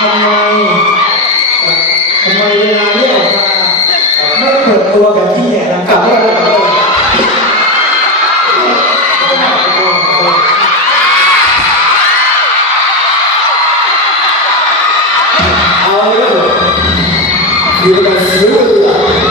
ทำไมทำไมเวลาที่ออกมาไม่เปิดตัวแบบที่แย่ดังกลับวว่าเอาเลยอยู่ในซื้อ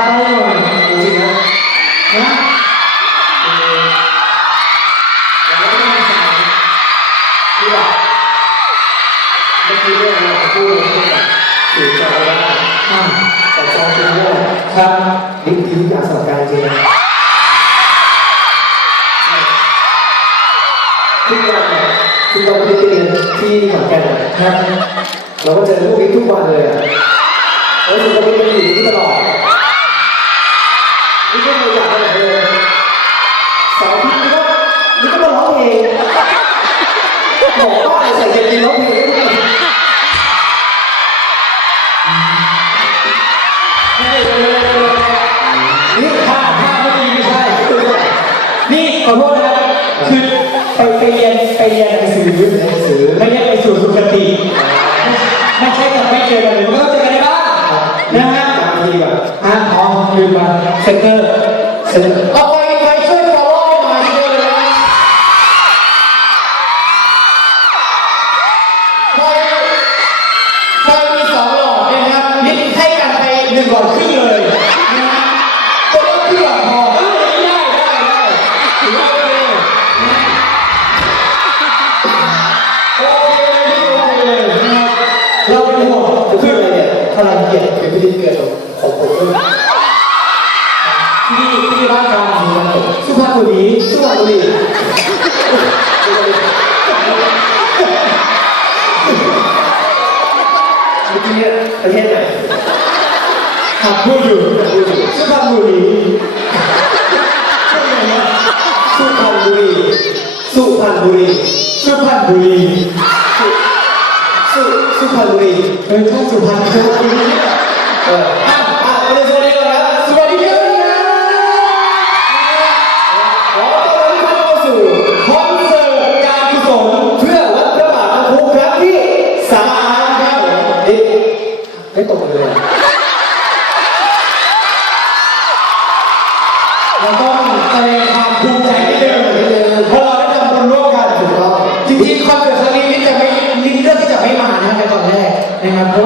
าไปหน่อยจริงๆนะนะยังไม่ได้สั่งที่แบบเมื่อกี้เนี่ยเราพูดเรื่องแบบถือจอได้แต่จอจริงเนี่ยครับนี่คือทุกอย่างสำหรับการจริงนทุกวันเนี่ยทุกวันที่ไปเรียนที่ขอนแก่นอะครับเราก็เจอลูกนี้ทุกวันเลยอะแล้วสุดท้ายมันอยู่ที่ตลอด นี่ก็เลยอยากให้เลยสองพี่นี่ก็นี่ก็มาร้องเพลงบอกว่าใส่เกงยีร้องเพลงได้ด้วยนี่าพภาเมื่อกี้ไม่ใช่ นี่ขอโทษ เซนเตอร์เซนเตอร์เอาไปไปช่วยฟอลโล่หน่อยช่วยเลยนะไฟไฟมีสองหลอดนะครับนี่ให้กันไปหนึ่งหลอดครึ่งเลยนะฮะคนละครึ่งหลอดพอเออได้ได้ได้ถือว่าโอเคนะโอเคเลยพี่โอเคเลยนะครับเราเป็นห่วงคือคืออะไรเนี่ยพลังเกียรติเป็นพิธีเกิดของผมด้วย สุพรรณบุรีสุพรรณบุรีเมื่อกี้เนี่ยประเทศไหนขับพูดอยู่พูดอยู่สุพ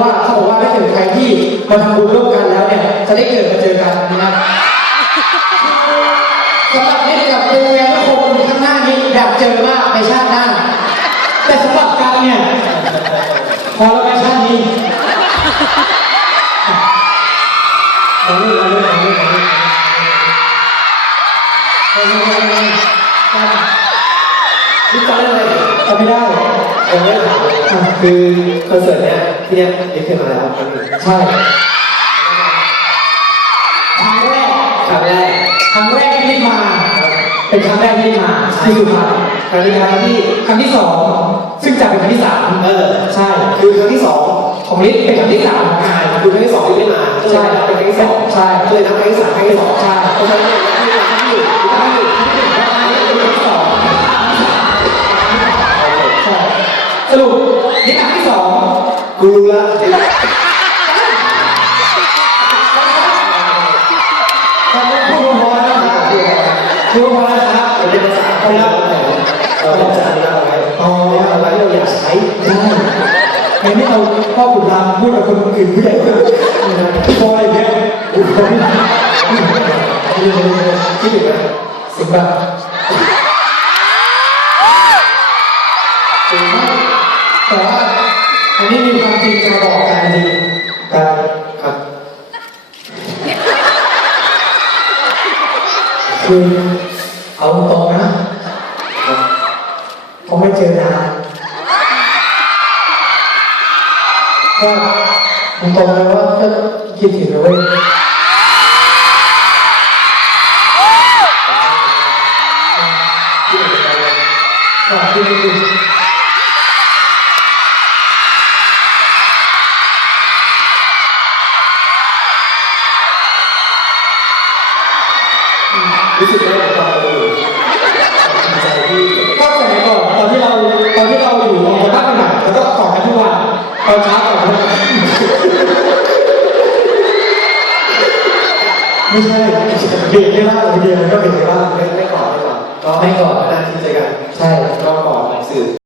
รับเพราะว่าเขาบอกว่าถ้าเกิดใครที่มาทำบุญร่วมกันแล้วเนี่ยจะได้เกิดมาเจอกันนะครับสำหรับเล่นกับตัวแวนทุกคนข้างหน้านี้อยากเจอมากในชาติหน้า แต่สำหรับกันเนี่ยพอแล้วในชาตินี้เอาเรื่องเอาเรื่องเอาเรื่องเอาเรื่องเอาเรื่องเอาเรื่องจำได้ไหมจำไม่ได้ เลยอะคือคอนเสิร์ตเนี้ยที่เนี้ยนี่เคยมาแล้วครั้งหนึ่งใช่ครั้งแรกครั้งแรกครั้งแรกที่ได้มา เป็นครั้งแรกที่ได้มาที่สุพรรณครั้งนี้ครั้งที่ครั้งที่สองซึ่งจะเป็นครั้งที่สามเออใช่คือครั้งที่สองของลิศเป็นครั้งที่สามขอ่าคือครั้งที่สองที่ไม่มาก็เลยนับเป็นครั้งที่สองใช่ก็เลยนับครั้งที่สามครั้งที่สองใช่เพราะฉะนั้นเนี่ยครั้งที่หนึ่งครั้งที่หนึ่ง ในหนังที่สองกูละขอบคุณผู้รู้พอนะครับผู้รู้พอนะครับเดี๋ยวเป็นภาษาเขาเล่าแต่เรต้องจำเล่าไว้อ๋อเอยากใช้ไม่ไม่เอาพ่อขุนรามพูดกับคนอื่นไม่ได้พออย่างเงี้ยคิดถึงไสิบแบบ จริงจะมาบอกกันจริงกันครับคือเอาตรงนะเขาไม่เจอนานก็ตรงๆเลยว่าก็คิดถึงนะเว้ยที่เป็นอะไรก็ที่ไม่ วันตอนเช้าก่อนนะไม่ใช่เด็กในบ้านผมเดียวก็เป็นในบ้านไม่ไม่ก่อนไม่ก่อนก็ไม่ก่อนนานที่จะกันใช่ก็ก่อนสื่อ